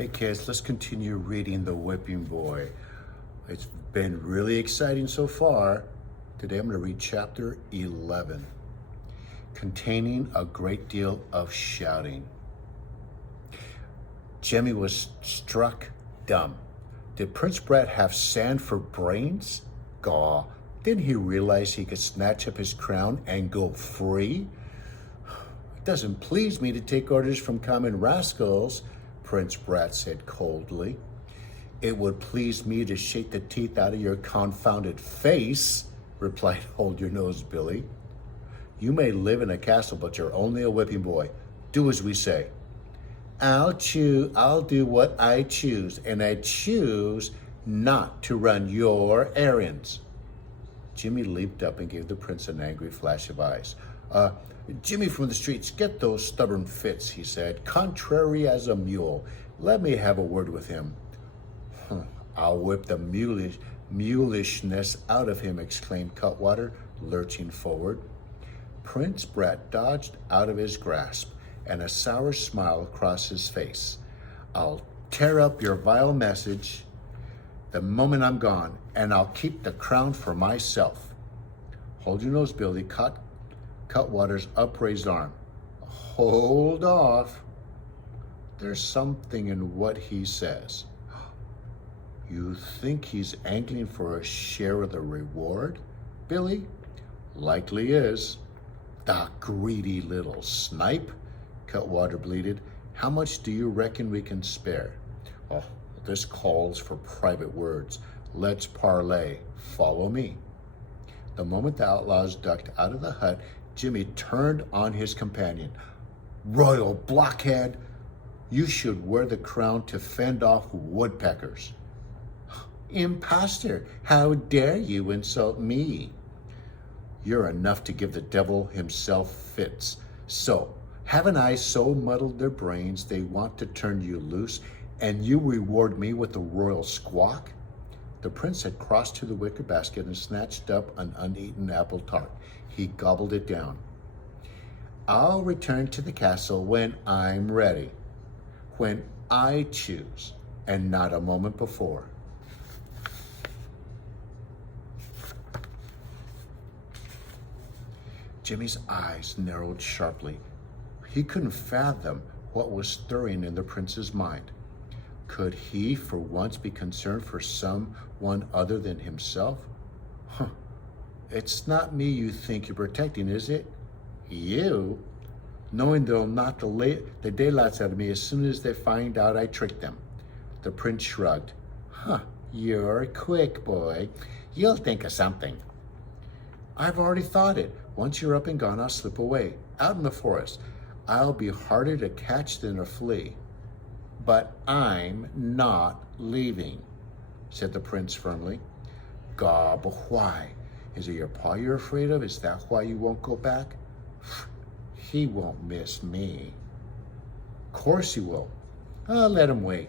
Hey kids, let's continue reading The Whipping Boy. It's been really exciting so far. Today I'm going to read chapter 11, containing a great deal of shouting. Jimmy was struck dumb. Did Prince Brett have sand for brains? Gaw, didn't he realize he could snatch up his crown and go free? It doesn't please me to take orders from common rascals, Prince Brat said coldly. It would please me to shake the teeth out of your confounded face, replied Hold Your Nose Billy. You may live in a castle, but you're only a whipping boy. Do as we say. I'll do what I choose, and I choose not to run your errands. Jimmy leaped up and gave the prince an angry flash of eyes. Jimmy from the streets, get those stubborn fits, he said, contrary as a mule. Let me have a word with him. I'll whip the mulishness out of him, exclaimed Cutwater, lurching forward. Prince Brat dodged out of his grasp, and a sour smile crossed his face. I'll tear up your vile message the moment I'm gone, and I'll keep the crown for myself. Hold Your Nose Billy caught Cutwater's upraised arm. Hold off. There's something in what he says. You think he's angling for a share of the reward, Billy? Likely is. The greedy little snipe, Cutwater bleated. How much do you reckon we can spare? Oh, this calls for private words. Let's parley. Follow me. The moment the outlaws ducked out of the hut, Jimmy turned on his companion. Royal blockhead, you should wear the crown to fend off woodpeckers. Imposter, how dare you insult me? You're enough to give the devil himself fits. So, haven't I so muddled their brains they want to turn you loose, and you reward me with a royal squawk? The prince had crossed to the wicker basket and snatched up an uneaten apple tart. He gobbled it down. I'll return to the castle when I'm ready, when I choose, and not a moment before. Jimmy's eyes narrowed sharply. He couldn't fathom what was stirring in the prince's mind. Could he, for once, be concerned for someone other than himself? It's not me you think you're protecting, is it? You? Knowing they'll knock the daylights out of me as soon as they find out I tricked them. The prince shrugged. You're quick, boy. You'll think of something. I've already thought it. Once you're up and gone, I'll slip away, out in the forest. I'll be harder to catch than a flea. But I'm not leaving, said the prince firmly. Gaw, but why? Is it your paw you're afraid of? Is that why you won't go back? He won't miss me. Of course he will. Let him wait.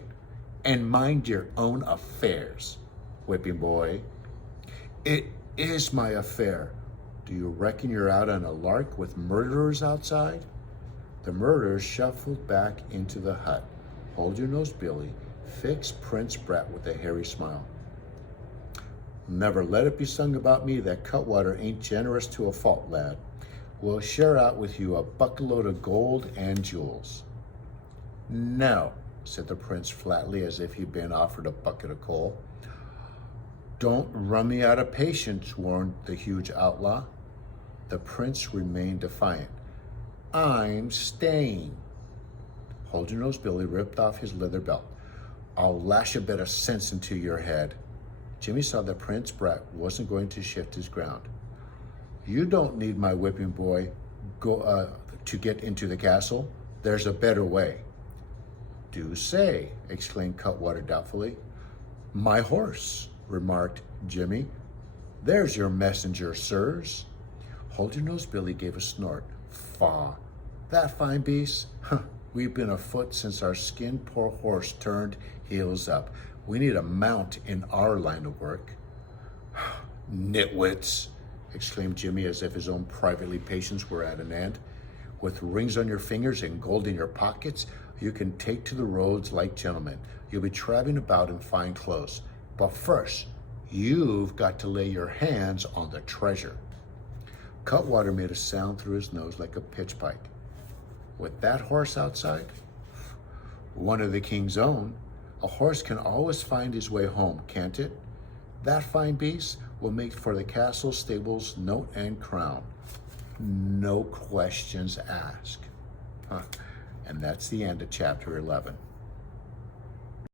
And mind your own affairs, whipping boy. It is my affair. Do you reckon you're out on a lark with murderers outside? The murderers shuffled back into the hut. Hold Your Nose Billy fixed Prince Brat with a hairy smile. Never let it be sung about me that Cutwater ain't generous to a fault, lad. We'll share out with you a bucketload of gold and jewels. No, said the prince flatly as if he'd been offered a bucket of coal. Don't run me out of patience, warned the huge outlaw. The prince remained defiant. I'm staying. Hold Your Nose Billy ripped off his leather belt. I'll lash a bit of sense into your head. Jimmy saw that Prince Brat wasn't going to shift his ground. You don't need my whipping boy to get into the castle. There's a better way. Do say, exclaimed Cutwater doubtfully. My horse, remarked Jimmy. There's your messenger, sirs. Hold Your Nose Billy gave a snort. Faugh. That fine beast? We've been afoot since our skin-poor horse turned heels up. We need a mount in our line of work. Nitwits, exclaimed Jimmy as if his own private patience were at an end. With rings on your fingers and gold in your pockets, You can take to the roads like gentlemen. You'll be traveling about in fine clothes. But first, you've got to lay your hands on the treasure. Cutwater made a sound through his nose like a pitch pike. With that horse outside, one of the king's own, a horse can always find his way home, can't it? That fine beast will make for the castle stable's note and crown. No questions asked. And that's the end of chapter 11.